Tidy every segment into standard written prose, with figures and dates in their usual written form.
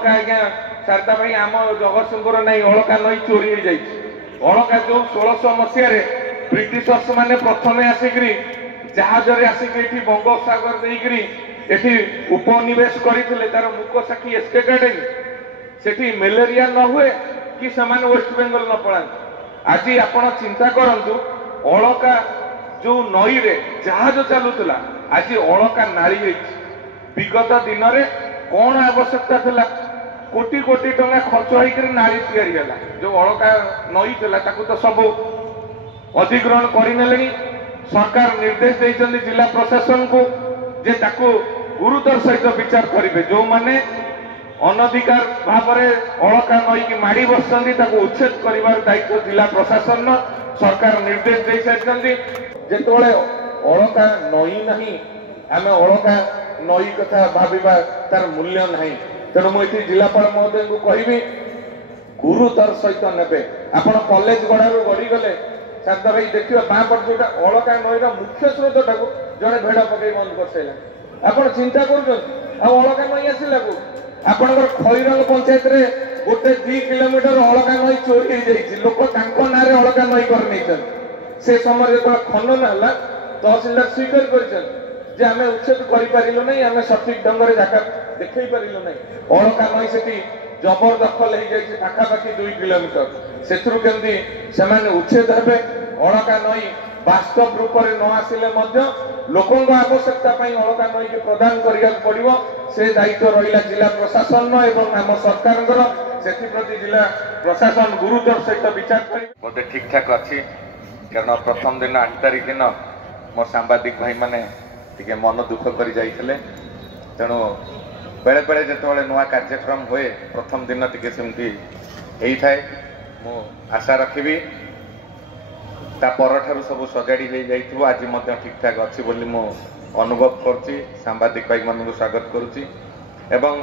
अलका आज्ञा शारदा भाई आम जगतसिंहपुर नहीं अलका नई चोरी हो जाए अलका जो 1600 मसीह ब्रिटिशर्स माने प्रथमे आसिकी जहाज आसिक बंगोपसागर देकरी एठी उपनिवेश करते तार मुख साक्षी एसके गार्डन सेठी मलेरिया न हुए कि समान वेस्ट बेंगल न पड़ा। आज आपण चिंता करंतु अलका जो नई रे जहाज चलुला आज अलका नाली विगत दिन में कौन आवश्यकता थिला कोटी कोटी टंका खर्च होकर नाली तैयारी है जो अलका नई थिला ताकू तो सब अधिग्रहण करने सरकार निर्देश देते जिला प्रशासन को जे ताकू गुरुतर सहित विचार करेंगे जो माने अनधिकार भाव अलका नई की माड़ी बसती उच्छेद कर दायित्व जिला प्रशासन सरकार निर्देश दे सारी जो अलका नई नहीं आम अलका नई कथा भाविबा तार मूल्य नहीं तेणु मुझे जिलापाल महोदय को कहबी गुरुतर सहित ने आप कॉलेज गड़ारू गड़ी गले शारदा भाई देखिए बापट जो अलका नईर मुख्य स्रोतटा को जड़े भेड़ पकई बंद कर सारे आप चिंता करका नई आसला को आपंकर खईरंग पंचायत रे गोटे 2 किलोमीटर अलका नई चोरी हो जाए लोक ना अलका नई कर से समय जो खनन है तहसिलदार स्वीकार कर आम उच्छेद करूँ ना आम सठिक ढंग से जगह देखई पारू ना अलका नई से जबरदखल हो जाए पाखापाखि 2 किलोमीटर से केमती उच्छेद हे अलका नई वास्तव रूप में न आसिले लोकों आवश्यकता अलका नई के प्रदान करने पड़ो से दायित्व रहा जिला प्रशासन एवं आम सरकार से जिला प्रशासन गुरुतर सहित विचार कर ठीक ठाक अच्छी कारण प्रथम दिन 8 तारिख दिन मोर सांबादिक भाई मैंने टे मन दुख कर जाइए तेणु बेले बेले जो नुआ कार्यक्रम हुए प्रथम दिन टे सेमती होता है मु आशा रखी तापर सब सजाड़ी हो जाइए आज ठीक ठाक अच्छी बोली मु अनुभव कर सांबादिक भाई मान स्वागत करुच्ची एवं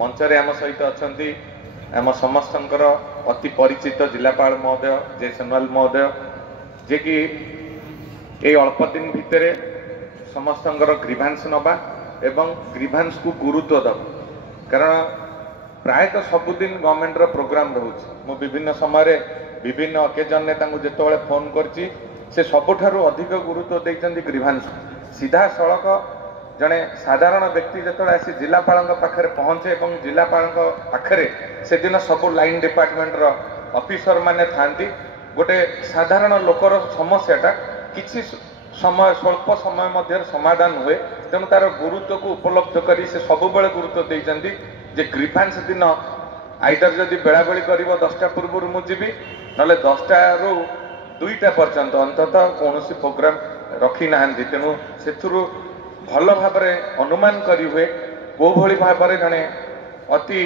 मंचरे आम सहित अच्छा आम समस्त अति परिचित जिलापाल महोदय जे सोनवाल महोदय जे कि ये अल्प दिन भितर समस्त ग्रीभांस नवा एवं ग्रीभांस को गुरुत्व दब कारण प्रायतः सबुदिन गवर्नमेंट प्रोग्राम रोचे मु विभिन्न समय विभिन्न अकेजन ने जो फोन करछि से सबुठारु अधिक गुरुत्व देते ग्रीभांस सीधा सड़क जड़े साधारण व्यक्ति जो आसी जिलापाल पाखे पहुँचे और जिलापाल पाखे से दिन सब लाइन डिपार्टमेंट ऑफिसर माने थांती गोटे साधारण लोकर समस्याटा किसी समय स्वल्प समय मध्य समाधान हुए तेणु तार गुरुत्व को उपलब्ध करी से सब बेले गुरुत्व देते जे ग्रीभांस दिन आईदर जदि बेला बेली कर 10टा पूर्व मुझी ना 10टा रू 2टा पर्यंत अंततः कौन प्रोग्राम रखी ना तेणु से भल भाव अनुमान करी हुए कौ भली भाव जड़े अति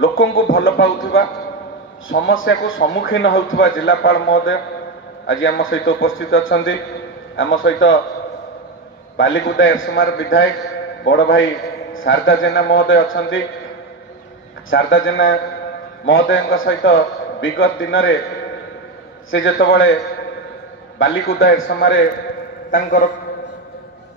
लोक भल पाउथिबा समस्या को सम्मुखीन होउथिबा जिलापाल महोदय आज आम सहित उपस्थित अच्छा आम सहित बालिकुदा एरसमार विधायक बड़ भाई शारदा जेना महोदय अच्छा शारदा जेना महोदय सहित विगत दिन में से जितेबाला बालिकुदा एरसमारे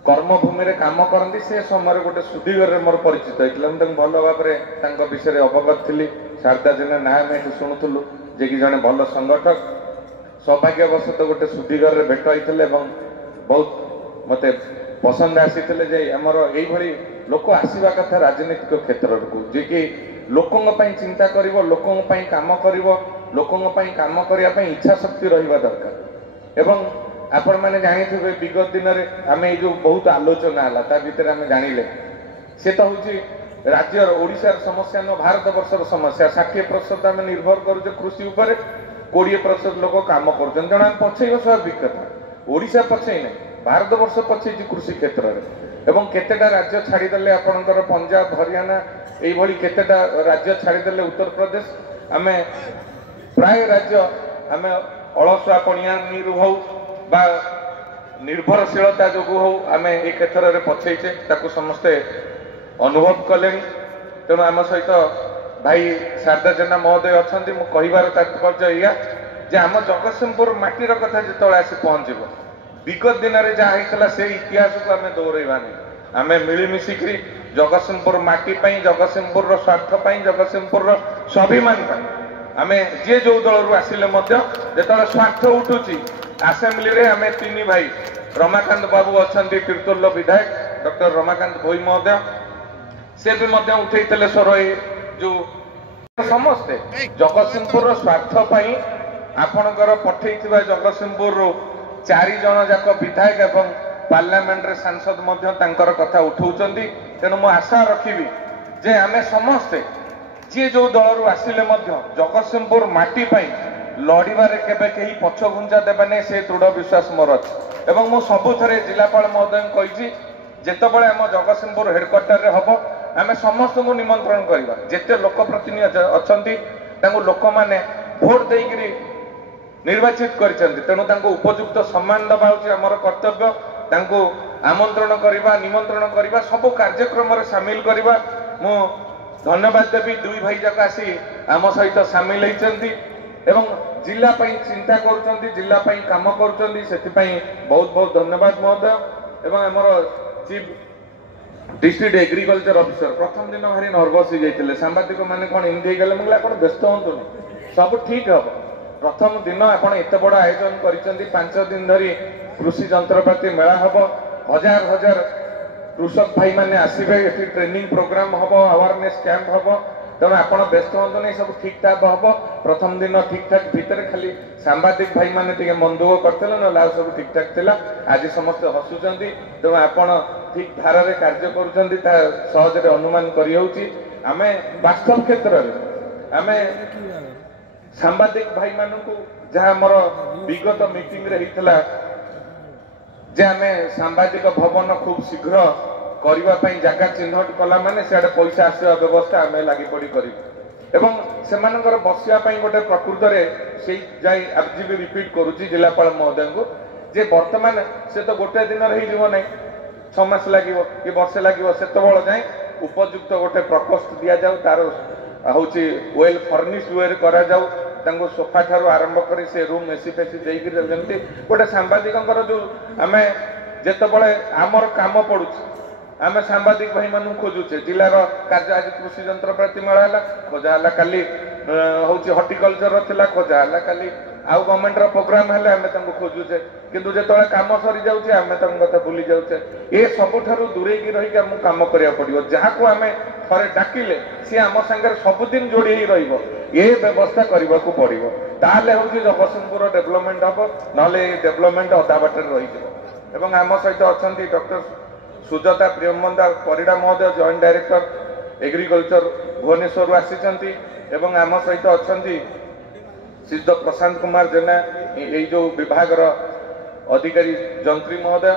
कर्मभूमि रे काम करती से समय गोटे सुधीघर मोर परिचित होता मुझे भल भाव विषय अवगत थी शारदा जेना ना आम ये शुणुलु जे कि जड़े भल संगठक सौभाग्यवशत गोटे सुधीघर रे भेट होते बहुत मत पसंद आसी आमर यही लोक आसवा कथा राजनीतिक क्षेत्र को जी कि लोकों चिंता कर लोकों काम कर लोकों काम करने इच्छा शक्ति रहा दरकार एवं आपण मैंने जानी थे विगत दिन में आम जो बहुत आलोचना है भितर आम जानिले से तो हूँ राज्य ओडिशार समस्या न भारत वर्षर समस्या 60% आम निर्भर करुचे कृषि उपर 20% लोक काम कर पछे स्वाभाविक कथा ओडिशा पछे ना भारत वर्ष पछे कृषि क्षेत्र में एवं केतेटा राज्य छाड़ीदे आपणकर पंजाब हरियाणा यही केतेटा राज्य छाड़ीदे उत्तर प्रदेश आम प्राय राज्य आम अलसुआ पणिया हूँ बा निर्भरशीलता जो हो आम ये क्षेत्र में पछेचे समस्ते अनुभव कले तेणु आम सहित भाई शारदा जेना महोदय अच्छा कहबार तात्पर्य या जे आम जगतसिंहपुर माटीर कथा जो आसी पहुँचब विगत दिन में जहाँ होता से इतिहास को आम दौरेबा नहीं आम मिलमिशिक जगतसिंहपुर माटी पाई जगतसिंहपुर स्वार्थ पाई जगतसिंहपुर स्वाभिमान पाई आमे जे जो दल रु आसिले मध्य जेतले स्वार्थ उठुची असेंबली रे आमे तीन भाई रमाकांत बाबू अछंती तीर्तोल विधायक डॉक्टर रमाकांत भोई महोदय से भी मध्य उठेइतले स्वर जो समस्ते जगतसिंहपुर स्वार्थ पाई आपणकर पठेइथिबा जगतसिंहपुर 4 जन जाक विधायक एवं पार्लियामेंट रे सांसद मध्य तांकर कथा उठाउचंती तेनु मु आशा रखिबी जे आमे समस्ते जे जो दल रु आसिले मध्य जगतसिंहपुर माटी पाई लड़िबारे केबे केही पछ घुंचा देबा नै से दृढ़ विश्वास मोर अछि एवं मु सबुथरे जिलापाल महोदय कहिछि जेतेबेले हम जगतसिंहपुर हेडक्वार्टर रे हबो आमे समस्त को निमंत्रण करबा जेते लोक प्रतिनिधि अछंती तांको लोक माने भोट देइकरी निर्वाचित करिसंती तेनु तांको उपयुक्त सम्मान दबा होछि हमर कर्तव्य तांको आमंत्रण करबा निमंत्रण करबा सब कार्यक्रम रे शामिल करबा मु धन्यवाद देवी दुई भाई जाक आसी आम सहित सामिल होइचंती एवं जिला पई चिंता करूचंती जिला पई काम करूचंती सेति पई बहुत बहुत धन्यवाद महोदय एवं हमर चीफ डिस्ट्रिक्ट एग्रीकल्चर ऑफिसर प्रथम दिन भारी नर्वस हो जाइतिले सांबादिक माने कोन एमडी गेले मंगला कोन व्यस्त होंतुनी सब ठीक हबो प्रथम दिन आपण एते बड़ आयोजन करिसंती 5 दिन धरी कृषि यंत्रपाती मेला हबो हजार हजार कृषक भाई माने आसीबे एठी ट्रेनिंग प्रोग्राम हबो अवेयरनेस कैंप हबो तेणु आप व्यस्त हूँ नहीं सब ठीक ठाक हम प्रथम दिन ठीक ठाक भितर खाली सांबादिक भाई मैंने मन दुख करते ना सब ठीक ठाक थिला आज समस्त हसुंच तेणु आप ठीक धारा रे कार्य कर अनुमान करें वास्तव क्षेत्र में आम सांबादिक भाई मान जहाँ मोर विगत मीटिंग रे हितला जे आम सांबादिक भवन खूब शीघ्र करने जगह चिन्हट कला माने से पैसा आसवा व्यवस्था आम लगी पड़ी करूँ से बसापी गोटे प्रकृत में से जाई आज भी रिपीट करुच्ची जिलापाल महोदय को जे वर्तमान से तो गोटे दिन ना 6 मास लगे कि वर्षे लगे से जाए उपयुक्त गोटे प्रकोष्ठ दि जाऊ तार हूँ वेल फर्निश्ड वे करा जाऊ सोफा ठार आरंभ कर से रूम एसी फेसी देती गोटे सांबादिक जो आम जिते आमर काम पड़ू आम सांबादिक भाई मान खोजुचे जिलार कार्य आज कृषि यंत्रपाती मेला है खोजा काली हूँ हर्टिकलचर थिला खोजा काली आउ गवर्नमेंट प्रोग्राम है आम खोजुचे किंतु जो कम सरी जाऊे आम कथा भूली जाऊे ये सबुठ दूरे रही आम कम करा पड़ो जहाँ को आम थे डाकिले सी आम सागर सबुदिन जोड़ी ये व्यवस्था करने को पड़ो ताले हूँ जगतसिंहपुर डेभलपमेंट हम ना डेभलपमेंट अधा बाटर रही आम सहित अच्छा डॉक्टर सुजाता प्रियमंदा परिडा महोदय जॉइंट डायरेक्टर एग्रीकल्चर भुवनेश्वर आसी आम सहित अच्छा सिद्ध प्रशांत कुमार जेना ये जो विभाग अधिकारी जंत्री महोदय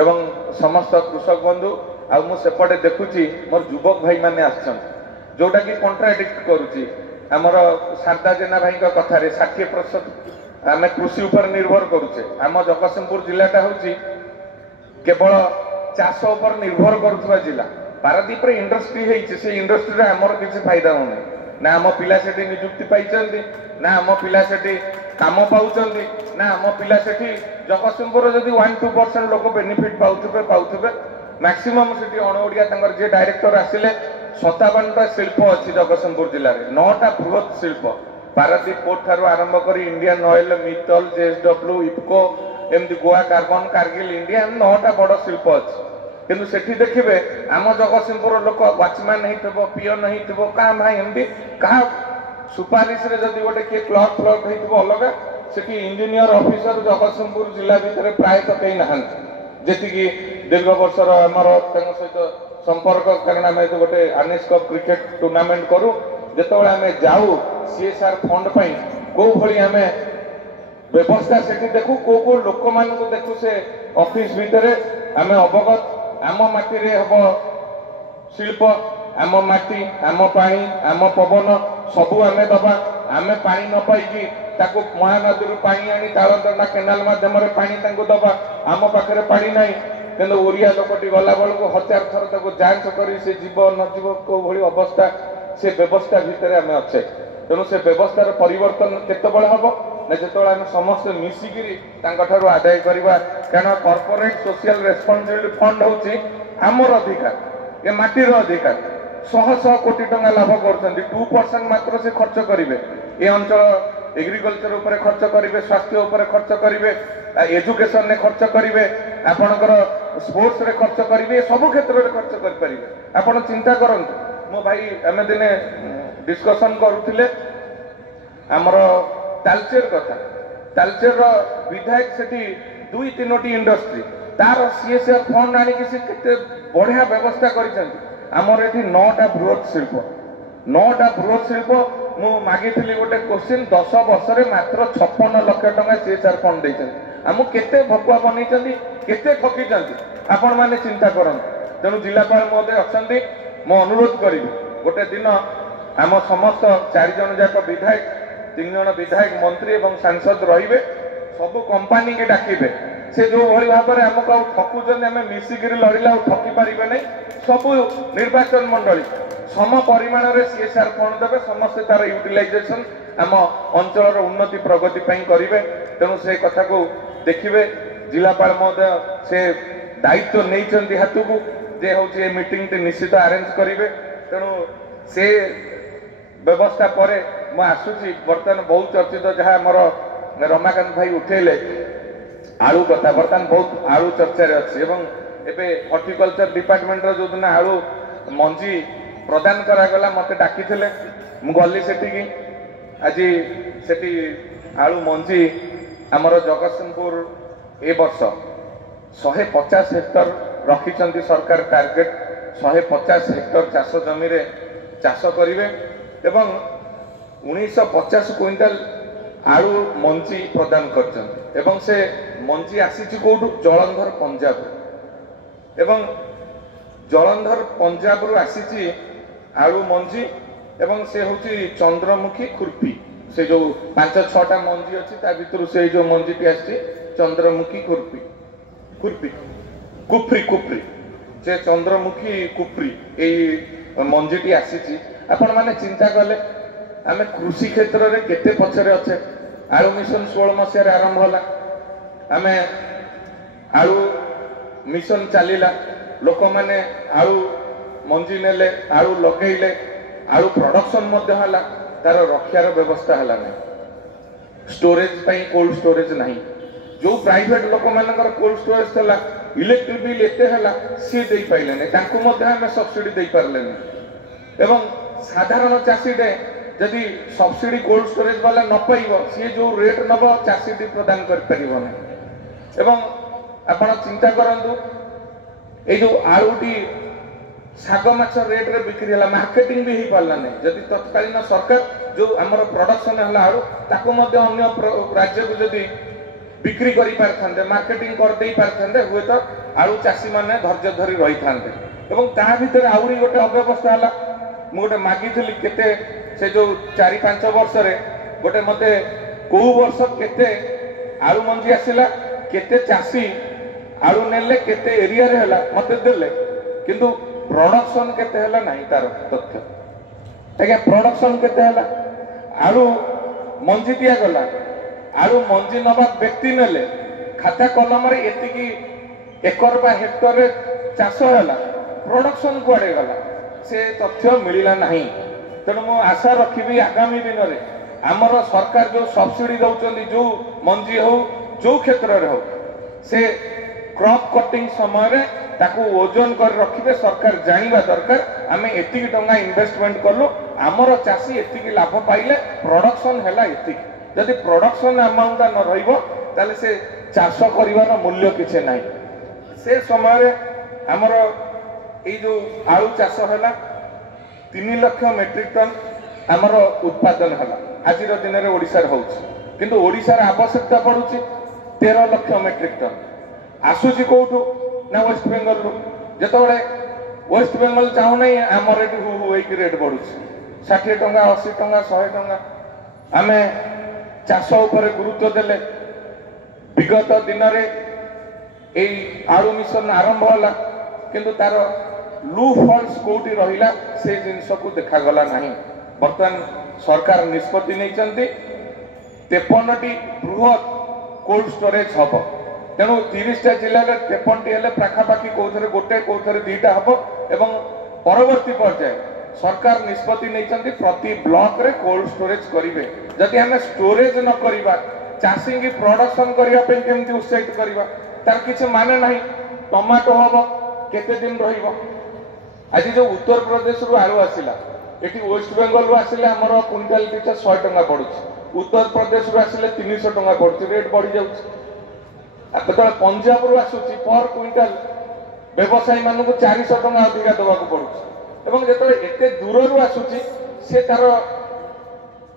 एवं समस्त कृषक बंधु आउपटे देखुची मोर युवक भाई माने आछन जोटा कि कॉन्ट्राडिक्ट करुची आमर शारदा जेना भाई कथार 60% आम कृषि उपर निर्भर करुचे आम जगतसिंहपुर जिलाटा हूँ केवल चाष उपर निर्भर करुवा जिला पारादीप इंडस्ट्री से इंडस्ट्री आमर किसी फायदा होना ना आम पिला से निजुक्ति पाई ना आम पिला से काम पाँच ना आम पिला से जगतसिंहपुर जदि 1-2% लोक बेनिफिट पाउथे मैक्सिमम से अणओडिया जे डायरेक्टर आसिले 57टा शिल्प अच्छी जगतसिंहपुर जिले में 9टा बृहत शिल्प पारादीप पोर्ट ठार आरंभ कर Indian oil Mittal JSW IFFCO एमती गोवा कार्बन कारगिल इंडिया 9टा बड़ शिल्प अच्छी किंतु सेठी देखिए आम जगतसिंहपुर लोक वाचमैन हो पियन हो क्या भाई एमती क्या सुपारिश जदि गोटे किए क्लर्क फ्लर्क हो अलग से इंजीनियर ऑफिसर जगतसिंहपुर जिला भितर प्रायतः कहीं ना जी दीर्घ वर्षर आमर सहित संपर्क कारण आम गोटे आनिस कप क्रिकेट टूर्नामेंट करूँ जिते आम जाऊ सीएसआर फंड कौ भाई आम व्यवस्था से देखू कौ लोक मान देखू से ऑफिस भितर आम अवगत आम माटी हम शिल्प आम माटी आम पानी आम पवन सबू आम दबा आम पानी न पाई महानदी पानी आनी तालदंडा केनाल मध्यम पानी दबा आम पाखे पानी ना कि ओडिया लोकटी गला बेलू 1000 थर तक जांच कर जीव नजीव कौ भाई अवस्था से व्यवस्था भितर आम अच्छे तेणु से व्यवस्थार परिवर्तन केतबेले हम ना जो आम समस्त मिसिकी आदाय करवा कारण कॉर्पोरेट सोशल रेस्पॉन्सिबिलिटी फंड हूँ आमर अधिकार ए माटीर अधिकार शह शह कोटी टंका लाभ कर 2% मात्र से खर्च करेंगे ये अंचल एग्रिकल्चर उपरे खर्च करेंगे स्वास्थ्य उपरे खर्च करेंगे एजुकेशन ने खर्च करेंगे आपणकर स्पोर्ट्स रे खर्च करेंगे सब क्षेत्र में खर्च करेंगे आपण चिंता करंतु मो भाई आम दिने डिस्कसन करुले आमर तालचेर कथा तालचेर विधायक सेठी 2-3 इंडस्ट्री तार सीएसआर फंड आनी से केते बढ़िया व्यवस्था करमर ये 9टा बृहत शिल्प 9टा बृहत शिल्प मु मागी गोटे क्वेश्चन 10 वर्ष में मात्र 56 लाख टंका सीएसआर फंड देते आमको केते भकुआ बनई केते ठकी आपण मैंने चिंता करन तेणु जिलापाल महोदय अच्छा मो अनुरोध करी गोटे दिन आम समस्त 4 जन जाक विधायक 3 जन विधायक मंत्री और सांसद रे सबू कंपानी की डाकिबे से जो भाई भाव में आमको ठकुचंद आम मिसिक लड़िला ठकी पारे नहीं सबू निर्वाचन मंडली सम परिमाण में सीएसआर फंड देवे समस्ते तार यूटिलाइजेशन आम अंचल उन्नति प्रगति करेंगे तेणु से कथा को देखिए जिलापाल महोदय से दायित्व नहीं हाथ को जे हूँ मीटिंग टी निश्चित अरेंज करेंगे तेणु से व्यवस्था पर आसूसी बर्तमान बहुत चर्चित जहाँ आमर रमाकांत भाई उठेले आलू कथा बर्तमान बहुत आलू चर्चा अच्छी एवं हॉर्टिकल्चर डिपार्टमेंट जो दिन आलू मंजी प्रदान करागला मत डाकी गली सेठी आज सेठी आलू मंजी आमर जगतसिंहपुर ए वर्ष 150 हेक्टर रखिंट सरकार टार्गेट 150 हेक्टर चाष जमी चाष करेंगे एवं 1950 क्विंटाल आलू मंजी प्रदान कर से मंजी आसी कौटू जलंधर पंजाब एवं जलंधर पंजाब रु आसी आलू मंजी एवं से हूँ चंद्रमुखी खुरपी से जो 5-6टा मंजी अच्छी भितर से जो मंजी आसी चंद्रमुखी खुरपी खुरपी कुफ्री कुफ्री से चंद्रमुखी कुफ्री यही मंजी आसी आपण मैंने चिंता कले आम कृषि क्षेत्र में केते पछरे अच्छे आलू मिशन 16 मसीह आरंभ होला आम आलू मिशन चलला लोक मैंने आलू मंजी नेले आलू लगेले आलू प्रोडक्शन है तार रक्षार व्यवस्था है नहीं स्टोरेज कोल्ड स्टोरेज नहीं जो प्राइवेट लोक मान कोल्ड स्टोरेज था इलेक्ट्रिक बिल एते सी दे पाइले आम सब्सिडी दे पारे एवं साधारण चाषीटे जदि सब्सिडी कोल्ड स्टोरेज वाला न पाइब सी जो रेट नब चाषीटी प्रदान कर आपण चिंता करूँ ये जो आलूटी शाग माछ रेट रे बिक्री है मार्केटिंग भी हो पारा नहीं जदि तत्कालीन सरकार जो आमर प्रोडक्शन है आलू ताको अन्य राज्य को जदि बिक्री करि पारथांते मार्केटिंग कर दे पारथांते हुए तो आलू चाषी माने धैर्य धरी रही थांते एवं ता भीतर आउरी गोटे अव्यवस्था है मुझे मागी केते से जो 4-5 वर्ष रे गोटे मते को वर्ष केते आलू मंजी आसिला केते चाषी आलू नेले केते एरिया रे हला मते देले किंतु प्रोडक्शन केते हला नहीं तार तथ्य आज्ञा प्रोडक्शन केते हला आलू मंजी दिया गला आलू मंजी नबा व्यक्ति नेले खाता कलम रे एतिकी एकर बा हेक्टर रे चाष हला प्रोडक्शन कुआडे गला से तथ्य मिलला नहीं तेणु मु आशा रखी आगामी दिन में आमर सरकार जो सब्सिडी दौरान जो मंजी हो जो क्षेत्र में हो से क्रॉप कटिंग समय ताकू ओजन कर रखिबे सरकार जानिबा दरकार आमे एतिकी टंगा इन्वेस्टमेंट करलो आमर चाषी एतिकी लाभ पाइले प्रोडक्शन हैला एतिकी जदि प्रोडक्शन अमाउंट न रहिबो ताले से चाष करिवार मूल्य किछे नाही से समय आमर ये जो आलू चाष है 3 लाख मेट्रिक टन आमर उत्पादन है आज दिन में ओडिशार होउछि किंतु ओडिशार आवश्यकता पड़ुछि 13 लाख मेट्रिक टन आसुची कौटू ना वेस्ट बेंगल रु जिते वेस्ट बेंगल चाहू नहीं आमर ये हु रेट बढ़ुँ 60 टंका 80 टंका 100 टंका आम चाष उपर गुरुत्व देले विगत दिन में आलू मिशन आरंभ है किंतु तार लू फॉल्स कोटी रहिला से जिनस को देखागला नहीं बर्तमान सरकार निष्पत्ति नहीं 53टी बृहत कोल्ड स्टोरेज हम तेणु 30टा जिले में 53टी पाखापाखि कौन गोटे कौन 2टा हम परवर्ती पर्याय सरकार निष्पत्ति नहीं प्रति ब्लॉक रे कोल्ड स्टोरेज करेंगे जदि आम स्टोरेज न करवा चाषी की प्रोडक्शन करने केमती उत्साहित करवा तार किसी माने ना टमाटो हम केते दिन रहिबो आज जो उत्तर प्रदेश रु आलू आसिला एटी वेस्ट बेंगल रु आसिले हमर क्विंटाल पिछा 100 टंका पड़ुछि उत्तर प्रदेश रु आसिले 300 टंका पड़ुछि रेट बढ़ी जाउछि आता पंजाब रु आसुछि पर क्विंटाल व्यवसायी मानक 400 टंका अधिका देवाक पड़ुछि एवं जेतले एते दूर रु आसुछि से तार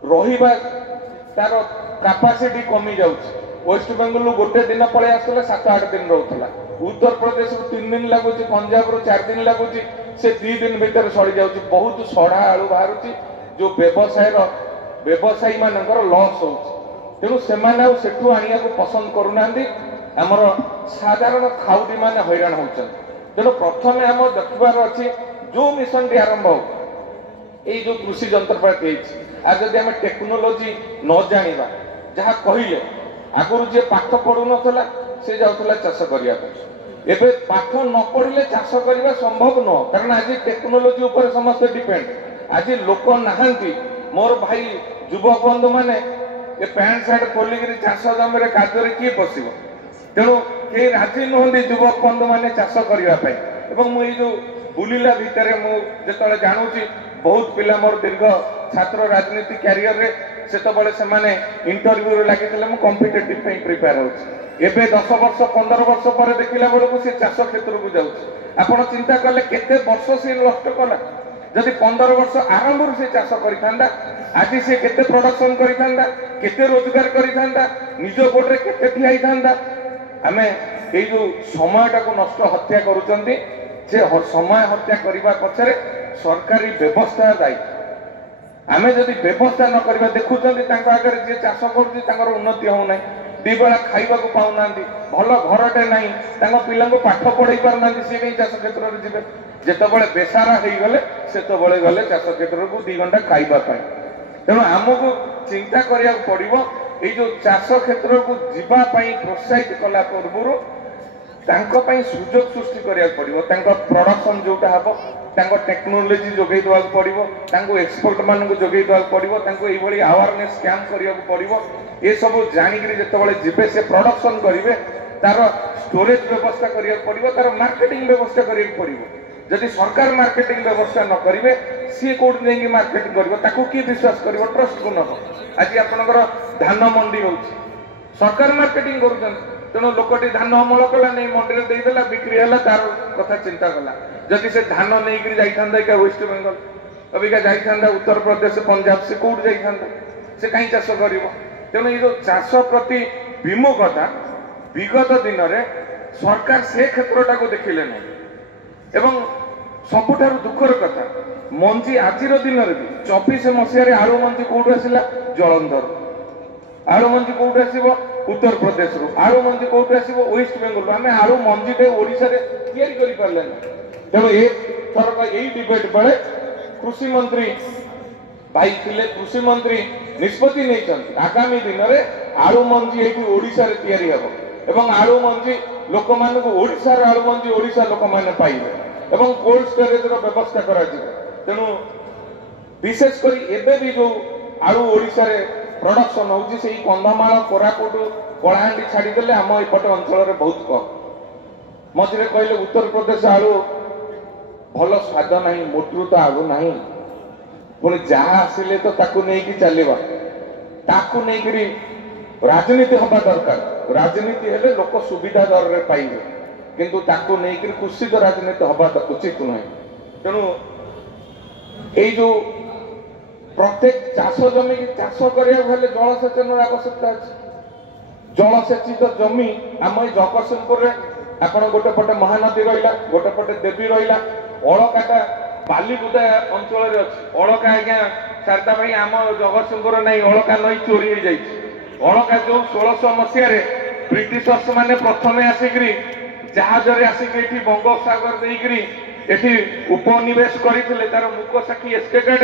रहिबा तार कैपेसिटी कमी जाउछि वेस्ट बेंगल गोटे दिन पळे आसला 7-8 दिन रहउतला उत्तर प्रदेश 3 दिन लगुच पंजाब 4 दिन लगुच से 2 दिन भीतर सड़ी जाउची बहुत सड़ा आलू बाहरुची जो व्यवसायी मानकर लॉस होउची तेणु सेमाने सेठू आनिया को पसंद करूनांदी हमर साधारण खाउडी माने हैरान होउछन तेणु प्रथमे हम देखबार अछि जो मिशन टी आरंभ हो एई जो कृषि यंत्रपाति अछि आज जदि हम टेक्नोलॉजी न जानिबा जहा कहिले आगुरु जे पाठ पढु नथला से जाउतला चाष करिया एबे पाठ न पढ़िले चाष करिबा संभव न कारण आज टेक्नोलॉजी ऊपर समस्त डिपेंड आज लोक नाहंती मोर भाई युवक बंधु माने ए पैंट शर्ट खोलिक चाष जमी रे कार्य किए पशिब तेणु कई राजी नुहंती युवक बंधु माने चाष करने एवं मुझे जो बुलिला भितर मुझे जानूची बहुत पिला मोर दीर्घ छात्र राजनीति क्यारियर रे सेतबळे सेमाने इंटरव्यू लगी कॉम्पिटिटिव पे प्रिपेयर होछि एबे 10 वर्ष 15 वर्ष पर देखिला बेलू से चाष क्षेत्र को जाउछि आपण चिंता कले केते वर्ष से नष्ट कला जदि 15 वर्ष आरंभ से चाष करिथांदा आज से केते प्रोडक्शन करिथांदा केते रोजगार करिथांदा निज गोडरे केते ठियाइथांदा आमे ए जो समयटा को नष्ट हत्या करूचंती जे समय हत्या करबा पछरे सरकारी व्यवस्था दायी आमे जदि व्यवस्था न करबा देखुचंती तांको आगे जे चाष करूची तांकर उन्नति हो नै दिबेला खाइबा को पाउनांती भल घरटे नाही तांको पिला को पाठ पढ़ाई पारनांती से कहीं चाष क्षेत्र रे जिबे जेतबळे बेसारा हेई गले सेतबळे गले चाष क्षेत्र को 2 घंटा खाइबा पाई तेणु आमको चिंता करिया पड़िबो ए जो चाष क्षेत्र को जीवा पाई प्रोत्साहित कला पूर्व तांको पाई सुजोग सृष्टि करिया पड़िबो तांको प्रोडक्शन जोटा हबो तांको टेक्नोलॉजी जोगै दवा पड़िबो तांको एक्सपर्ट मान को जोगै दवा पड़िबो तांको एई भली अवेयरनेस कैंप करिया पड़िबो ए सब जानि करी जेतबळे जिबे से प्रोडक्शन करिवे तार स्टोरेज व्यवस्था करिया पड़िबो तार मार्केटिंग व्यवस्था करिया पड़िबो जदि सरकार मार्केटिंग व्यवस्था न करिवे सी कोड नेंगी मार्केटिंग करिवो ताको की विश्वास करिवो ट्रस्ट को न आज आपनकर धान मंडी होउची सरकार मार्केटिंग करूछन तेणु लोकटी धान अमल कला नहीं मंडी दे देला बिक्री हला तार कथा चिंता कला जदि से धान नहीं करी जाइथांदा का वेस्ट बेंगल अबिका जाइथांदा उत्तर प्रदेश पंजाब से कोड जाइथांदा से कहीं चाष करिवो तेणु ये जो चाष प्रति विमुखता विगत दिन रे सरकार से क्षेत्रटा को देखिले नहीं एवं सबुठारु दुखर कथा मंजी आजिर दिन रे 24 मसीह आलू मंजी कोड आसिला जलंधर आलू मंजी कोड आसीबो उत्तर प्रदेश रु आलू मंजी कोड आसीबो वेस्ट बेंगल आमे आलू मंजी ते ओडिसा रे तयारी करि पारलेन तेणु ए थरक एई डिबेट बेले कृषि मंत्री भाई थिले कृषि मंत्री निष्पत्ति नहीं आगामी दिन में आलू मंजी ये ओडिशा रे तयारी हेबो एवं आलू मंजी लोक मान को ओडिशा रे आलू मंजी ओडिशा लोक माने पाइबे एवं कोल्ड स्टोरेज रो व्यवस्था करा जिवो तेणु विशेष करी एबे भी जो आलू ओडिशा रे प्रोडक्शन होउची सेही कंधमाल कोरापुट कलाहांडी छाड़ी देले हम एपटे अंचल रे बहुत कम मझे कहले उत्तर प्रदेश आलू भल स्वाद नहीं मोटू तो आलू नहीं पुणी जहाँ आसिले तो ताकू नहीं कि चलिबा ताकू नहीं करी राजनीति हवा दरकार राजनीति हेले लोक सुविधा दर रे पाइबे किंतु ताकू नहीं करी कुशित राजनीति हवा उचित नुहे तेणु एई जो प्रत्येक चाष जमी चाष करिया हेले जलसेचन आवश्यकता अछि जलसेचित जमी आम ए जगतसिंहपुर रे आपण गोटे पटे महानदी रहिला गोटे पटे देवी रहिला अलकाटा बालीगुदा अंचल रे अछि अलका आज्ञा शारदा भाई आम जगतसिंहपुर नहीं अलका नई चोरी हो जाइछि अलका जो 1600 मसीह रे ब्रिटिशर्स माने प्रथमे आसिकरी जहाज रे आसिक एठी बंगोपसागर देइकरी एठी उपनिवेश करिथिले तार मुख साखी एस्टेटेड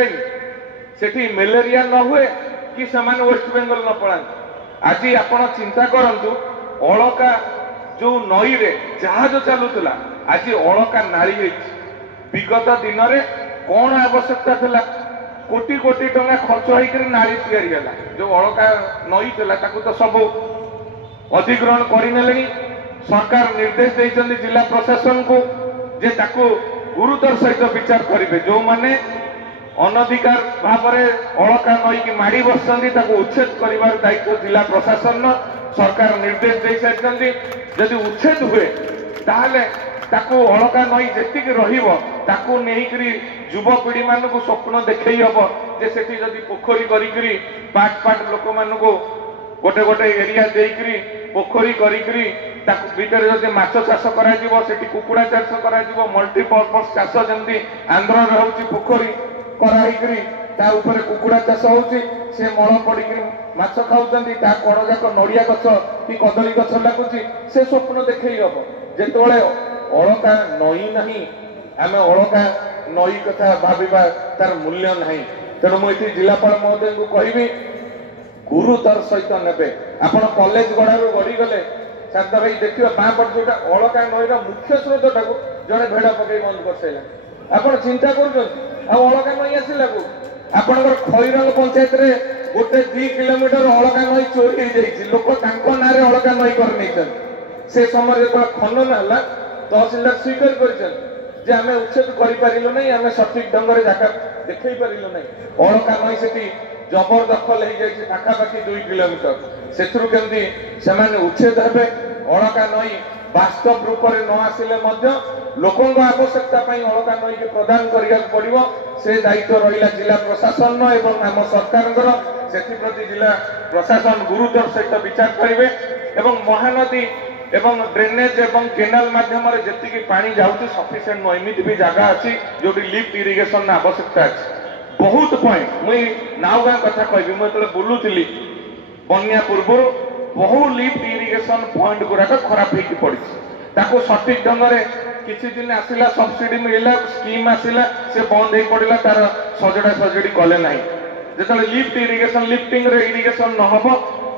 सेठी मलेरिया न हुए कि समान वेस्ट बेंगल न पड़ान आज आपण चिंता करंतु अलका जो नई रे जहाज चलुतला आज अलका नाली विगत दिन में कौन आवश्यकता था कोटी कोटी टंका खर्च होकर नाली या जो अलका नई था तो सब अधिग्रहण करने सरकार निर्देश देते जिला प्रशासन को जे ताको गुरुतर सहित विचार करेंगे जो माने अनधिकार भाव में अलका नई की माड़ी बसती उच्छेद कर दायित्व जिला प्रशासन सरकार निर्देश दे सारी जदि उच्छेद हुए ताहले ताको अलका नई जेतिक रहिबो ताको नेहिकरी युवपीढ़ी मान को स्वप्न देखई हम जे सेठी जदि पोखरी करी पाट पाट लोक मान को गोटे गोटे एरिया देकरी पोखरी करी भितर जदि माछ चाष कर कुकुड़ा चाष कर मल्टीपर्पज चाष जमी आंध्र रोचे पोखरी कराई ताऊपर कुकुड़ा चाष होची से मल पड़ी माछ खाऊँ कण जाक नड़िया गछ कि कदली गछ लगुच से स्वप्न देखई हम जिते अलका नई नहीं आम अलका नई कथा भाविबा तार मूल्य नहीं तेणु मुझे जिलापाल महोदय को कहबी गुरुतर सहित ने आपण कॉलेज गड़ारू गड़ी गले शांता भाई देखिए बाँपट जो अलका नईर मुख्य स्रोत टाक जड़े भेड़ पकई बंद कर सारा आप चिंता करका नई आसला को आपंकर खैरंग पंचायत रे गोटे 2 किलोमीटर अलका नई चोरी हो लोक ना अलका नई कर से समय जो खनन है तहसिलदार स्वीकार कर आम उच्छेद करूँ ना आम सठिक ढंग से जगह देखई पारू ना अलका नई से जबरदखल हो जाए पाखापाखि 2 किलोमीटर से उच्छेद हे अलका नई वास्तव रूप में न आसिले लोकों आवश्यकता अलका नई के प्रदान करने पड़ो से दायित्व रहा जिला प्रशासन एवं आम सरकार से जिला प्रशासन गुरुतर सहित विचार करेंगे एवं महानदी एवं ड्रेनेज एवं केनाल माध्यम जी पानी जाऊँगी सफिसीयंट नुह एमती भी जगह अच्छी जो लिफ्ट इरिगेशन आवश्यकता अच्छी बहुत पॉइंट मुई नाव गाँ कथा कहि मुझे बुलूली बन्या पूर्व बहु लिफ्ट इरिगेशन पॉइंट गुड़ाक खराब हो पड़ी सठिक ढंग से किसी दिन आसला सब्सिडी मिलला स्कीम आसला से बंद हो पड़ा तार सजड़ा सजड़ी कले ना जो लिफ्ट इरिगेशन लिफ्टिंग इरिगेशन न हम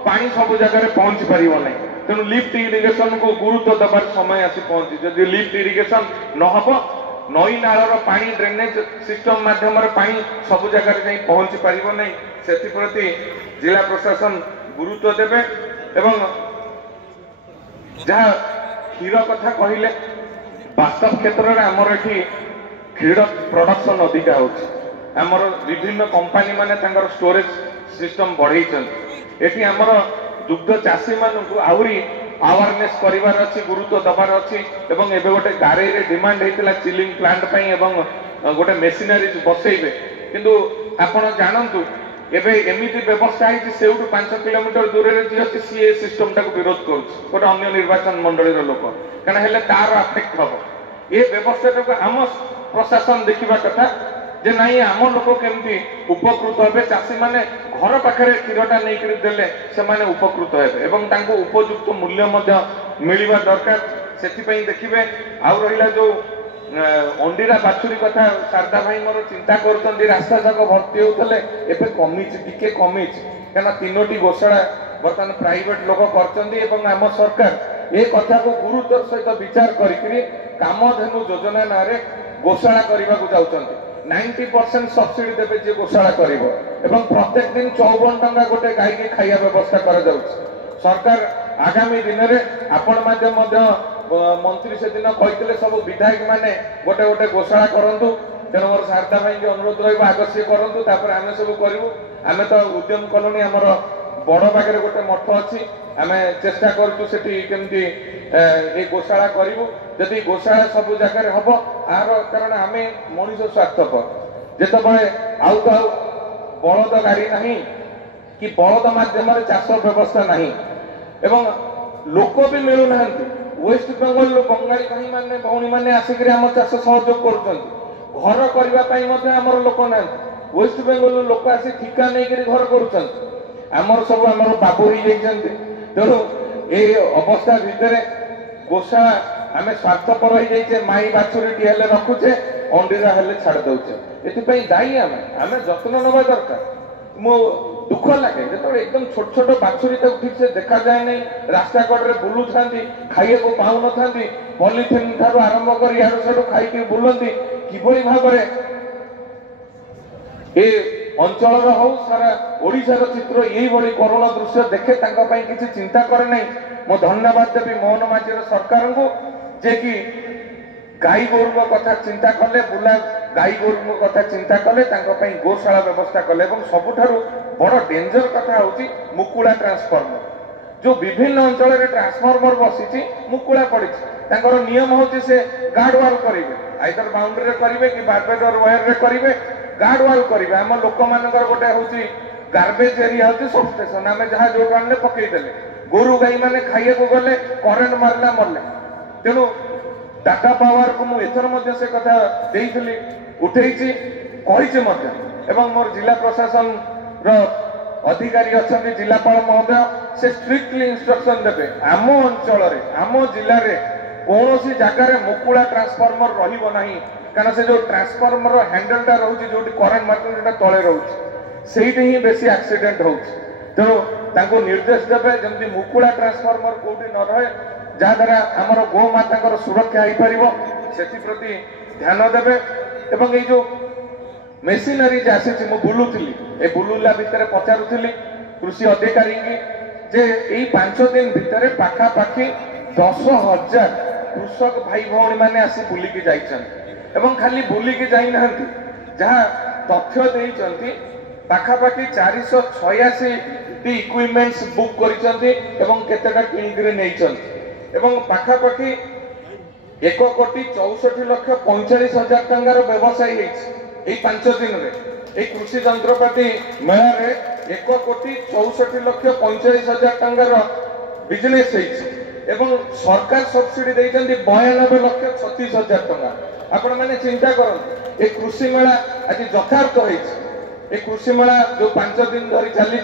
पानी सब जगह पहुंची पार ना तेणु लिफ्ट इरिगेशन को गुरुत्व दबार समय आसी पहुंची जदि लिफ्ट इरिगेशन न हम नई नालर पानी ड्रेनेज सिस्टम माध्यम पानी सब जगह जाई पहुंची पार नहीं से जिला प्रशासन गुरुत्व देवे एवं जहाँ क्षीर कथा कहले वास्तव क्षेत्र में आमर ये क्षीर प्रोडक्शन अधिका होमर विभिन्न कंपनी माने स्टोरेज सिस्टम बढ़ई ये आमर दुग्ध चाषी मानू आहरी अवेयरनेस करिवार अछि गुरुत्व दबार अछि एवं एबे गोटे गारे रे डिमांड हेतिला चिलिंग प्लांट पई एवं गोटे मेशिनरी बसैबे किंतु आपण जानंतु एबे एमिति व्यवस्था है सेउटू 5 किलोमीटर दूर रे जी अछि सी सिस्टम टाको विरोध करूछ गोटे अन्य निर्वाचन मंडली रो लोक कारण हेले तार अफेक्ट हबो ए व्यवस्था टाको आम प्रशासन देखिबा कथा जे नहीं आम लोक केमती उपकृत हे चाषी माने घर पाखे क्षीरटा नहीं देले से उपकृत हे उपयुक्त मूल्य मिलवा दरकार से देखिए आउ रहा जो अंडीरा बाछुरी कथा शारदा भाई मोर चिंता कर रास्ता जाक भर्ती होते एवं कमी टे कमी क्या 3टी गोशाला बर्तमान प्राइवेट लोक कर आम सरकार ये कथा को गुरुत्वर सहित विचार करी कामधेनु योजना ना गोशाला करने को जाऊँच 90% सब्सिडी देवे जे गोशाला करिवो एवं प्रत्येक दिन 54 टंका गोटे गाय की खाइया व्यवस्था कर जाउछ सरकार आगामी दिन में आपण माध्यम मंत्री से दिन कहते सब विधायक माने गोटे गोटे गोशाला करंतु तेणु मोर शारदा भाई के अनुरोध रहा आग सी करूँ आम सब करूँ आम तो उद्यम कलोनी आमर बड़ पाखे गोटे मठ अच्छी आम चेष्टा करमती गोशाला करूँ जदि गोशाला सब जगह हम आर कारण आम मनीष स्वार्थपर जिते आउ तो बलद गाड़ी ना कि बलद मध्यम चाष व्यवस्था ना एवं लोक भी मिलूना वेस्ट बेंगल बंगाली भाई मैंने भौणी मैंने आसिक आम चाष सहयोग कर घर करने लोक ना वेस्ट बेंगल लोक आसी ठिका नहीं घर करमर सब आम बाबू हो जाती तेणु ये अवस्था भितर गोशाला आम स्वार्थपर हो जाइए माई बाछुरी टी रखुचे अंडीरा हेले छाड़ दौचे ये दायी आम जत्न नवा दरकार मो दुख लगे जो एकदम छोट छोट बाछुरी ठीक से देखा जाए नहीं रास्ता कड़े बुलू था खाइए को पाऊन था पॉलिथिन ठार आरंभ कर इार से खाई बुलती किभଳି भाବରେ ए अंचल हो सारा ओडिशार चित्र यही करुण दृश्य देखे किसी चिंता करे नहीं। मो धन्यवाद देवी मोहन माझीर सरकार को जे कि गाई गोरु कथा चिंता कले बुला गाई गोरु कथा चिंता कले गोशाला व्यवस्था कले। सबुठारु बड़ डेंजर कथा होची मुकुला ट्रांसफॉर्मर जो विभिन्न अंचल में ट्रांसफॉर्मर बसी मुकुला पड़ी नियम होची से गार्ड वाल करेंगे आइदर बाउंड्री करेंगे कि बारबेडर वायर करेंगे गार्ड वाल करेंगे। आम लोक मानकर गोटे हूँ गार्बेज एरिया हूँ सब स्टेशन आम जहाँ जो आने पकईदेले गोरु गाई मैंने खाइए गले करेन्ट मारला मरले। तेणु टाटा पावर को मुझे से कथा उठे मोर जिला प्रशासन अधिकारी अच्छा जिलापाल महोदय से स्ट्रिक्टली इंस्ट्रक्शन देवे आम अंचल आम जिले में कौन सी जगार मुकुला ट्रांसफॉर्मर रहिबो नाही कारण से जो ट्रांसफॉर्मर हैंडलटा रोचे जो करेन्ट मार्केट तले रोचे से ही बेसी एक्सीडेंट होची। तेणु निर्देश देवे जमी मुकुला ट्रांसफॉर्मर कौटी न रहे जहाद्वारा आमर गोमाता सुरक्षा हो पार से ध्यान देवे। एवं ये जो मेसिनरी आसी बुलूली ए बुलूला भितर पचारुली कृषि अधिकारी जे यही 5 दिन भितर पाखापाखि 10,000 कृषक भाई भौणी मैंने आसी बुलिकी जाइछन खाली बुलिकी जाई नाहंती जहाँ तथ्य देइछंती पाखापाखि 486 इक्विपमेंट्स बुक करिसंती एवं केतेटा किनकरी नेइछंती एवं पाखापाखि 1,64,45,00,000 टंकार व्यवसाय होई 5 दिन रे कृषि जंत्रपाति मेला रे 1,64,45,00,000 टंकार बिजनेस एवं सरकार सब्सिडी देइछंती 92,36,000 टंका। आपण माने चिंता करन ए कृषि मेला आज यथार्थ होईछ। ए कृषि मेला जो 5 दिन धरी चली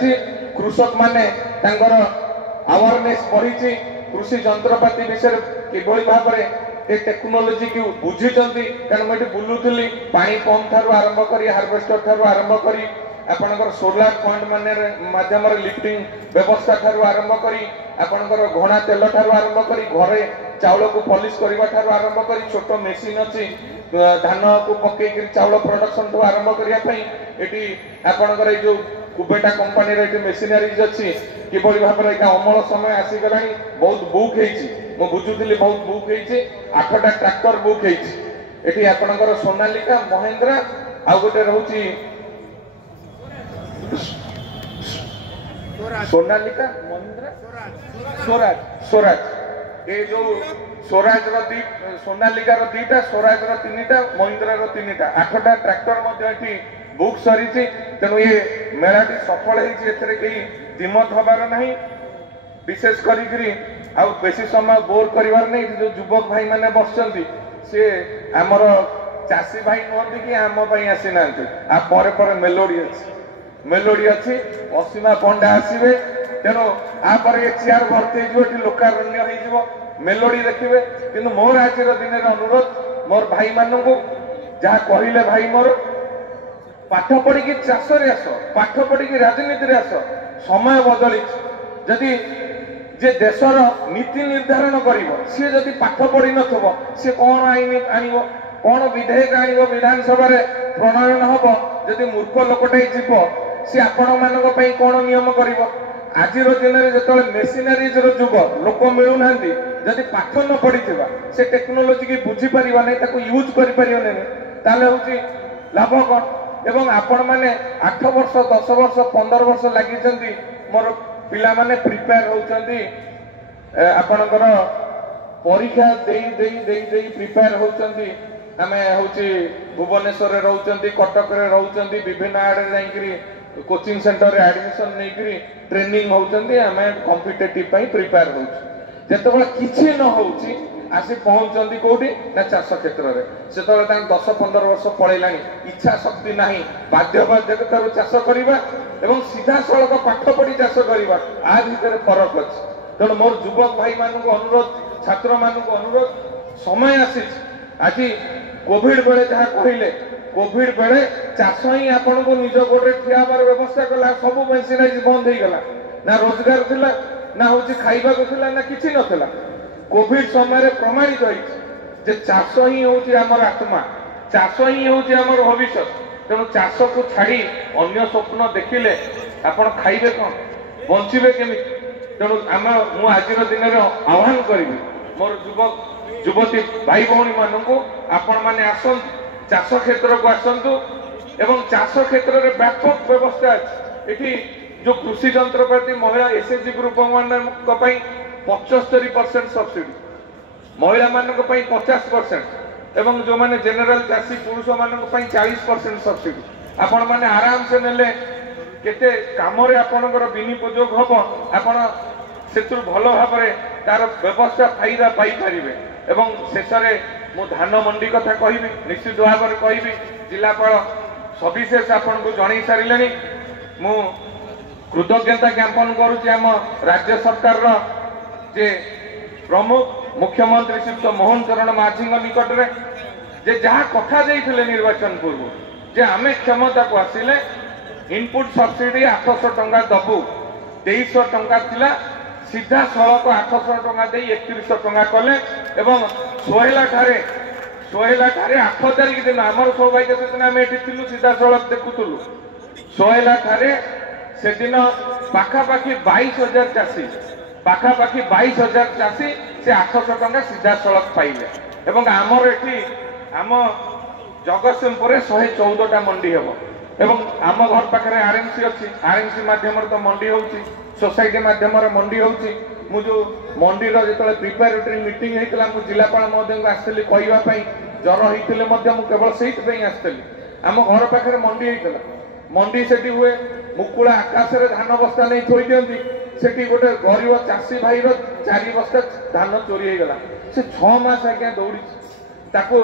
कृषक माने तांगर अवेयरनेस बढ़ी कृषि जंत्रपाति विषय किभଳି भाबरे ए टेक्नोलॉजी की बुझीचंती कारण मैं बुलूली पानी पंप ठारू आरंभ करी हार्वेस्टर ठारू आरंभ करी आपनकर सोलार पॉइंट माध्यम लिफ्टिंग व्यवस्था ठारू आरंभ करी आपनकर घोड़ा तेल ठारू आरंभ करी घरे चाउल को पॉलिश करबा ठारू आरंभ करी छोट मेसिन अछि धान को पके चाउल प्रोडक्शन ठू आरंभ करिया पई एटी आपनकर ए जो कुबेटा कंपनी रे मेसिनरीज अच्छी किभଳି भाबरे अमल समय आसी गलानी बहुत बुक हेची मो बुझुथिली बहुत बुक हेची 8टा ट्रैक्टर बुक हेची एटी आपनकर सोनालिका महिंद्रा आ गोटे रहउची सोनालिका महिंद्रा स्वराज ए जो स्वराज रो दी सोनालिका रो 2टा स्वराज रो 3टा महिंद्रा रो 3टा 8टा ट्रैक्टर मध्ये एटी बुक सरी तेणु ये मेलाटी सफल होती दिमत हबार नहीं विशेष करी बेसी समय बोर करिवार नहीं जो युवक भाई माने बसचंती से आमर चासी भाई नुहति कि आम आसी ना आ परे मेलोडी अच्छी असीमा पंडा आसवे तेणु आपर ये चेयर भर्ती हो लोकारण्य हो मेलोडी देखिए कि मोर आज दिन अनुरोध मोर भाई मानू जहाँ कहले भाई मोर पाठ पढ़ी चाष आस पाठ पढ़ी राजनीति आस समय बदली जदि जे देशर नीति निर्धारण करिवो सी जदि पाठ पढ़ी नथबो सी कौन आईन आनिबो कौन विधेयक आनिबो विधानसभा रे प्रणयन हबो जदि मूर्ख लोकटाई जीवो सी आपण मानक पई कौन नियम करिवो। आजिर दिन में जो मेसिनरीज जुग लोक मिलू ना जदि पाठ न पढ़ी से टेक्नोलोजी की बुझी पार नहीं यूज कर लाभ कौन एवं आपण मैंने 8 वर्ष 10 वर्ष 15 वर्ष लगी मोर पिला माने प्रिपेयर होचंदी आपणकर परीक्षा प्रिपेयर होचंदी आमे होची भुवनेश्वर रहउचंदी कटक रे रहउचंदी विभिन्न आड़े जाईकरी कोचिंग सेंटर रे एडमिशन नेकरी ट्रेनिंग होचंदी आमे कॉम्पिटिटिव पई प्रिपेयर होच जेतबे किछि न होउची आसी पहुंचंदी कोठी ना चाष क्षेत्र रे सेतबे तां 10-15 वर्ष पळैलानी इच्छा शक्ति नाही बाध्यबाध्यकतार चाष करिबा एवं सीधा सड़क पाठ पढ़ी चाष करिबा आ भितर फरक अछि। तेणु मोर युवक भाई मानक अनुरोध छात्र मानक अनुरोध समय आसी आज कोविड बेले जहाँ कहले कोविड बेले चाष ही आपन को निज गोटे ठिया व्यवस्था कला सब मेसिनरी बंद हो गला ना रोजगार थिला ना होची खाइबा को थिला ना किछि नथिला कोविड समय प्रमाणित होई जे चाष ही होची हमर आत्मा चाष ही हूँ आम भविष्य तेणु चाष को छाड़ी अन्य स्वप्न देखिले आपण खाइबे कौन बंचे केमी तेणु आम मु आज दिन आह्वान करी मोर युवक युवती भाई भौणी मानू आपण मैंने आसतु चाष क्षेत्र को आसतु एवं चाष क्षेत्र में व्यापक व्यवस्था अच्छी जो कृषि जंत्रपाति महिला एसएचजी ग्रुप मान 75% सब्सिडी महिला मान 50% एवं जो माने जनरल चाषी पुरुष मान 40% सब्सिडी आपण माने आराम से नेले केते काम रे आपनकर विनियोग हम आपण सेतु भल भाव तार व्यवस्था फायदा पाई पारिबे एवं शेष में मु धान मंडी कथा कहबी निश्चित भाव में कहबी जिलापाल सविशेष आपन को जणई सारिलेनी मु कृतज्ञता ज्ञापन करुच्ची आम राज्य सरकार जे प्रमुख मुख्यमंत्री श्री मोहन चरण माझी निकट में जे जहाँ कथा देइथिले निर्वाचन पूर्व जे आमे क्षमता को आसिले इनपुट सब्सिडी 800 टंका दबु 2300 टंका थिला सीधा सड़क 800 टंका दे 3100 टंका कले एवं सोहेला ठारे 8 तारिख दिन आमर सौभाग्य से दिन आम एठी सीधा सड़क देखुलु सोहेला ठारे से दिन पाखापाखि 22,000 चाषी पाखापाखि 22,000 चाषी से 800 टंका सीधा सड़क पाइले एवं आमर एठी आम जगतसिंहपुर 114टा मंडी हम एवं आम घर पाखे आरएमसी अच्छी आरएमसी माध्यम तो मंडी होची सोसाइटी माध्यम मंडी होची मु जो मंडी जो प्रिपेरेटरी मीटिंग होता मु जिलापाल महोदय को आसली कहवाई जर होते मु केवल से आसली आम घर पाखे मंडी होता मंडी से हुए मुकुला आकाश रे धान बस्ता नहीं थोई दियंती सेठी गोटे गरीब चाषी भाई 4 बस्ता धान चोरी हो गला से 6 मास आज्ञा दौड़ी ताको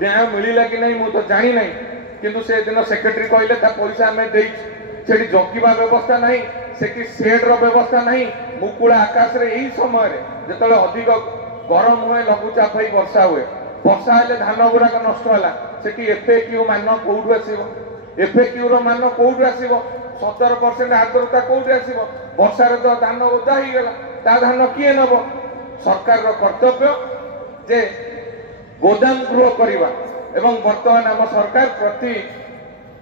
न्याय मिलला कि नहीं मु तो जानी नहीं किंतु से दिन सेक्रेटरी कहले ता पैसा हमें देई सेठी जकीबा व्यवस्था नहीं सेठी शेड रो व्यवस्था नहीं मुकुला आकाश रे एही समय रे जेतले अधिक गरम हुए लघुचाप होई वर्षा हेले धान गुड़ा नष्ट होला सेठी एफएक्यू मान कोउडु आसीबो एफएक्यू रो मान कोउडु आसीबो 70% आर्द्रता कोउडु आसीबो वर्षा रे तो धान ओदा ही गेला ता धान किए नबो सरकार रो कर्तव्य जे गोदाम गृह करवा एवं वर्तमान आम सरकार प्रति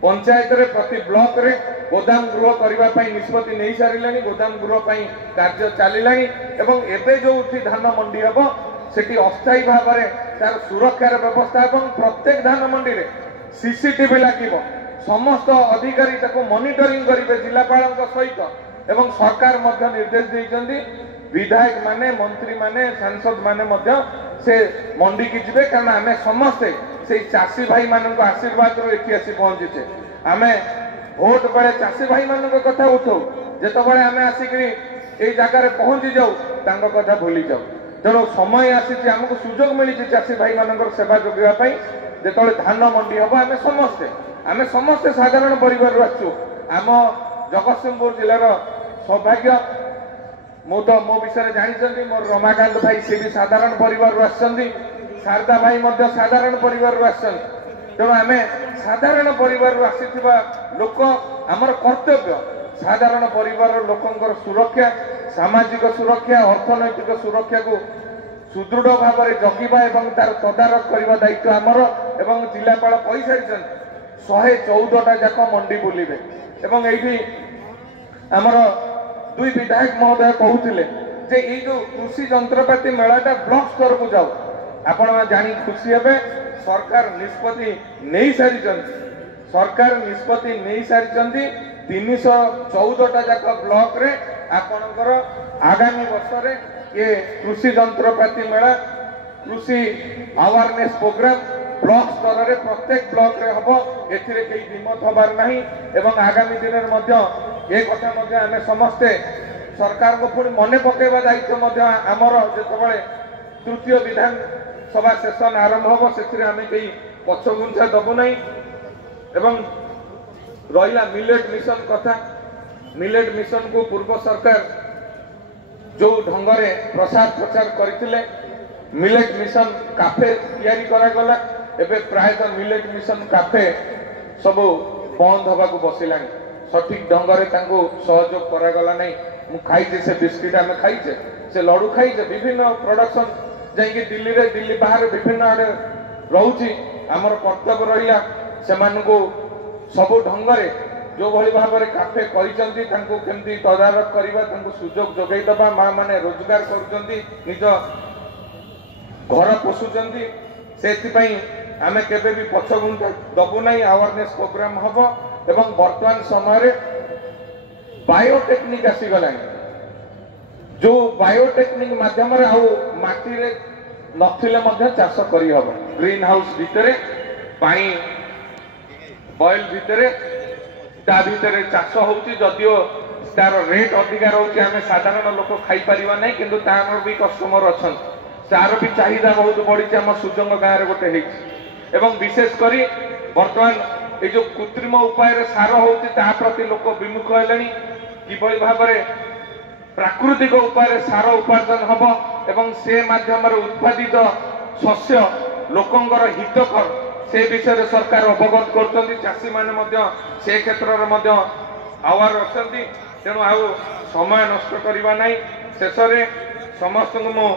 पंचायत रे प्रति ब्लॉक रे गोदाम गृह करबा पई निष्पत्ति नहीं सारिलानी गोदाम गृह पई कार्य चलिलानी एवं एबे जो उठी धान मंडी हबो सेठी अस्थायी भाव में तार सुरक्षार व्यवस्था एवं प्रत्येक धान मंडी रे सीसीटीवी लागिबो समस्त अधिकारी ताको मॉनिटरिंग करिवे जिलापाल सहित एवं सरकार मध्य निर्देश देइचंदी विधायक माने मंत्री माने सांसद माने मध्य से मंडी की जिबे कारण आमे समस्ते से चाषी भाई मानक आशीर्वाद रो एठी आसी पहुंचीचे आमे भोट बेले चाषी भाई मानक कथा उठो जेतबेले आमे आसीकरी ए जगह रे पहुंची जाऊ तांको कथा भूली जाऊ तेणु समय आसी आमको सुजोग मिली चाषी भाई मानकर सेवा जोगिबा पई जेतबेले धान मंडी हबो आमे समस्ते साधारण परिवार आसु आम जगतसिंहपुर जिलार सौभाग्य मु तो मो विषय जानी मोर रमाकांत भाई सी भी साधारण परिवार आसछंती शारदा भाई मध्य साधारण परिवार आसछंती तेणु आमे साधारण परिवार आसीथिबा लोक आमर कर्तव्य साधारण परिवार लोकंकर सुरक्षा सामाजिक सुरक्षा अर्थनैतिक सुरक्षा को सुदृढ़ भाव में जगिबा एवं तार तदारख करबा दायित्व आमर एवं जिलापाल कहि सारिछन 114टा जाक मंडी बुलिबे एवं एठी आमर दुई विधायक महोदय कहते जे ये जो कृषि जंत्रपाति मेलाटा ब्लॉक स्तर को जाऊ आपण जानी खुशी हेबे सरकार निष्पत्ति नहीं सारी 314टा जाक ब्लॉक रे आपणकर आगामी वर्ष रे ये कृषि जंत्रपाति मेला कृषि अवेयरनेस प्रोग्राम ब्लॉक स्तर रे प्रत्येक ब्लॉक रे हबो एथिरे केही विमत हबार नहीं एवं आगामी दिन रे मध्य ये कथा मध्य आमे समस्ते सरकार को पुणी मने पकेबा दायित्व मध्य आमर जेतबेले तृतीय विधानसभा सेशन आरंभ हम से आमे केही पछगुंचा दबु नहीं एवं रहिला मिलेट मिशन कथा मिलेट मिशन को पूर्व सरकार जो ढंगरे प्रसार प्रचार करथिले मिलेट मिशन काफे तैयारी करा गला एबे प्रायतः मिलेट मिशन काफे सब बंद हवा को बसिलानी सठिक ढंगरे तांको सहयोग करा गला नहीं मु खाइजे से बिस्किट आमे खाइजे से लडू खाइजे विभिन्न प्रोडक्शन जाइके दिल्ली बाहर विभिन्न आड़े रहउची आमर कर्तव्य रहा से सबु ढंगरे जो भली भाव में काफे करमती तदारख करवा सुजोग जोगईदबा माँ मैंने रोजगार कर घर पोषुंट से आमे केबे भी पछगुंटा दबु नहीं अवेयरनेस प्रोग्राम हम एवं वर्तमान समय बायोटेक्निक आसीगला जो बायोटेक्निक माध्यम माटी रे नथिले मध्य चाष करी हबो ग्रीन हाउस भितरे पानी बॉयल भितरे ता भितरे चाष होउची जदियो तार रेट अधिका रहउची आमे साधारण लोक खाई परिबा नै किंतु तार भी कस्टमर अछन तार भी चाहिदा बहुत बढ़ी आम सुजंग गाँव में गोटे एवं विशेष करी वर्तमान ये जो कृत्रिम उपाय सार होती प्रति लोक विमुख हेलेनी किभली भाव में प्राकृतिक उपाय सार उपार्जन हम एवं से माध्यम उत्पादित शस्य लोकंर हितकर से विषय में सरकार अवगत कर चाषी मैंने से क्षेत्र में आवार अच्छा तेणु आउ समय नष्ट करवा ना शेष में समस्त को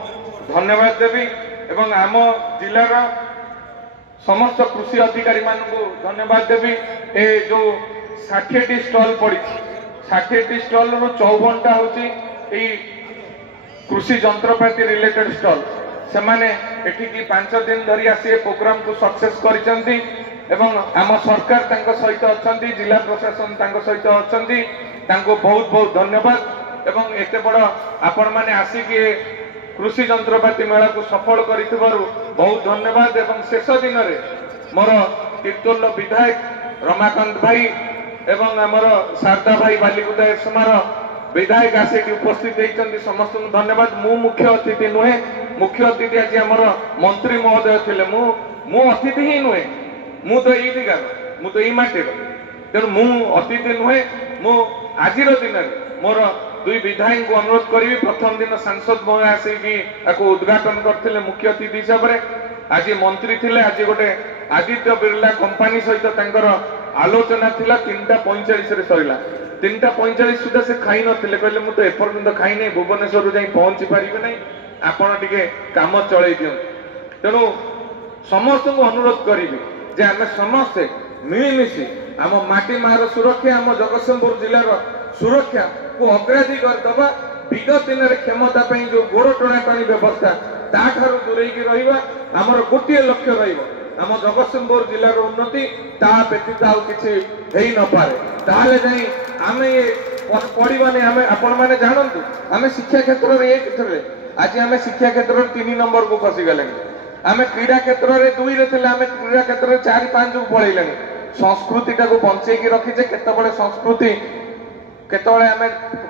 धन्यवाद देवी एवं आम जिलार समस्त कृषि अधिकारी मानू धन्यवाद देवी ए जो 60टी स्टॉल पड़ी 60टी स्टॉल रु 54टा होची कृषि जंत्रपाति रिलेटेड स्टॉल से माने एठिकी 5 दिन धरी आसी प्रोग्राम को सक्सेस करिसंती एवं आम सरकार तांको सहित अछंती जिला प्रशासन तांको सहित अछंती तांको बहुत बहुत धन्यवाद एवं एते बड़ आपण माने आसी के कृषि जंत्रपाति मेला को सफल करिथिबारु बहुत धन्यवाद एवं शेष दिन रे मोर तीर्तोल विधायक रमाकांत भाई एवं आमर शारदा भाई बालिकुदा एसमार विधायक आसे उपस्थित होती समस्त धन्यवाद मु मुख्य अतिथि नुहे मुख्य अतिथि आज आमर मंत्री महोदय थिले मु अतिथि ही नुहे मु तो ये मु तो माटी तेणु मु अतिथि नुहे मु आज दिन मोर दुई विधायक को अनुरोध करी प्रथम दिन सांसद महोदय आसिक उद्घाटन करते मुख्य अतिथि हिसाब से आज मंत्री थिले आज गोटे आदित्य बिरला कंपानी सहित आलोचना थिला 3:45 रे सरिला 3:45 सुधा से खाई नथिले कहले मु तो एपर्यंत खाई नै भुवनेश्वर जाई पहुंची पारिबे नै आपण टिके काम चलै दियन तेणु समस्त को अनुरोध करिबे जे आमे समस्त मिलिमिशि आम माटी मार सुरक्षा आम जगतसिंहपुर जिलार सुरक्षा को अग्राधिकार दबा विगत दिन क्षमता जो गोड़ टणाटणी व्यवस्था ताठार दूरे रहा आमर गोटे लक्ष्य रहा आम जगतसिंहपुर जिलार उन्नति ता व्यतीत आउ किसी न पारे ताले जाई आमे ये पढ़ा नहीं आमे आपण माने जानतु आमे शिक्षा क्षेत्र में 1 थे आज आमे शिक्षा क्षेत्र में 3 नंबर को खसी गले आमे क्रीड़ा क्षेत्र में 2 रे थिले आमे क्रीड़ा क्षेत्र में 4-5 को पळैले संस्कृति टा को बंचै की रखिजे केतबळे संस्कृति केतबळे आमे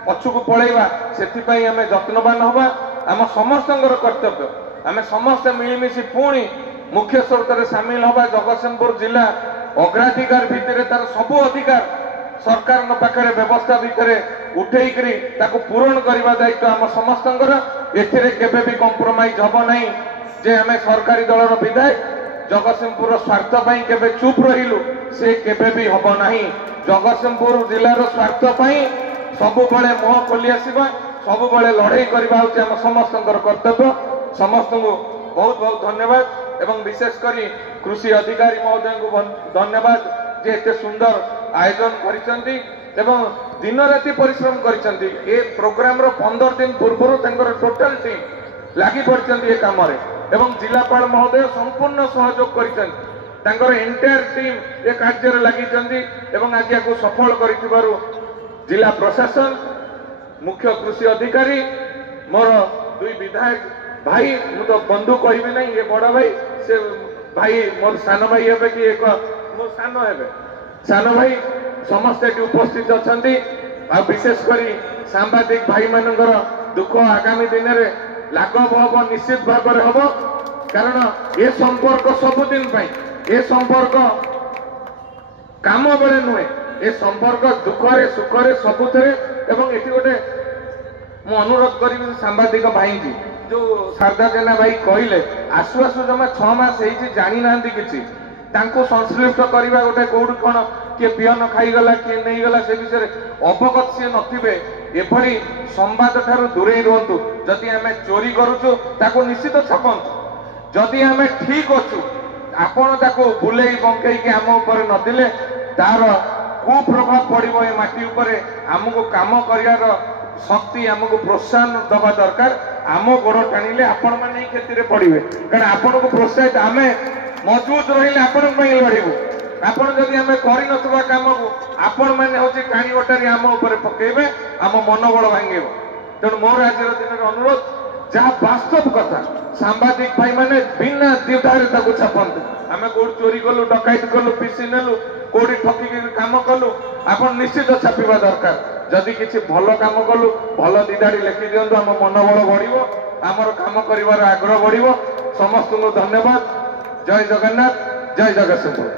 पछुक पळैबा सेति आमे जत्नवान हवा आम समस्तंकर कर्तव्य आमे समस्त मिलिमिशि पुणी मुख्य स्रोत सामिल हवा जगतसिंहपुर जिला अग्राधिकार भितर तार सबु अधिकार सरकार पाखे व्यवस्था भितर उठेकरी पूरण करने दायित्व आम समस्तंकर एथिरे केबे भी कंप्रोमाइज हब नहीं जे आम सरकारी दलर विधायक जगतसिंहपुर स्वार्थ पाई केबे चुप रहिलु से केबे भी हब नहीं जगतसिंहपुर जिलार स्वार्थ पाई सबु बळे मुह खोली आसीबा सबु बळे लड़ाई करबा होची आम समस्तंकर कर्तव्य समस्त को बहुत बहुत धन्यवाद एवं विशेष करी कृषि अधिकारी महोदय को धन्यवाद जे एते सुंदर आयोजन करिसंती एवं दिन राति परिश्रम करिसंती ए प्रोग्राम रो 15 दिन पूर्व तंकर टोटल टीम लागि पड़चंती ए काम रे एवं जिलापाल महोदय संपूर्ण सहयोग करिसंती तंकर एंटायर टीम ए कार्य रे लागिसंती एवं आज को सफल करिथिबारु जिला प्रशासन मुख्य कृषि अधिकारी मोर दुई विधायक भाई मु तो बंधु कहबी नहीं ये बड़ भाई से भाई मोर सान भाई हेबे कि एक मोर सान हेबे सान भाई समस्त एटी उपस्थित अछंती आ विशेष करी सांबादिक भाई मानकर दुख आगामी दिन रे लागब हबो निश्चित भाव में हबो कारण ये संपर्क सबुदिन पाई ये संपर्क काम बेले नुहे ये संपर्क दुखरे सुखरे सबुथरे एवं एटी गोटे मु अनुरोध करी सांबादिक भाई जी जो शारदा जेना भाई कहले आसु आसु जमा 6 मास जानी ना किसी संश्लिष्ट करवा गोटे कौट कौन किए पियन खाईगला किए नहीं गला से विषय अवगत सी नथिबे एभली संवाद ठारू दूरे रुहतु जदि आम चोरी करुचु ताको निश्चित छापन्तु जदि आम ठीक अच्छु आपण ताको बुलेई बंकेई आम ऊपर नदिले तार कुप्रभाव पड़ो ए माटी उपरे आमको काम कर शक्ति आमको प्रोत्साहन दबा दरकार आम गोड़ टाणिले आपण मैंने क्षति पड़े कारण आपण को प्रोत्साहित आम मजबूत रही आपण लड़ू आपण जदि आम कर कम को आपण मैंने हूँ टाणी गोटारी आम उपर पकेबे आम मनोबल भांगे तेणु मोर आज दिन अनुरोध जहाँ वास्तव कथा सांबादिक भाई मैंने बिना द्विधारे छापते आम कौट चोरी कलु डकैत कलु पिसी नेलु कौटी ठकिकी कम कलु आपण निश्चित छापिबा दरकार जदि किसी भल कम कलु भल दिदाड़ी लिखि दिंतु आम मनोबल बढ़ो आमर कम कर आग्रह बढ़ो समस्त को धन्यवाद जय जगन्नाथ जय जगतसिंहपुर।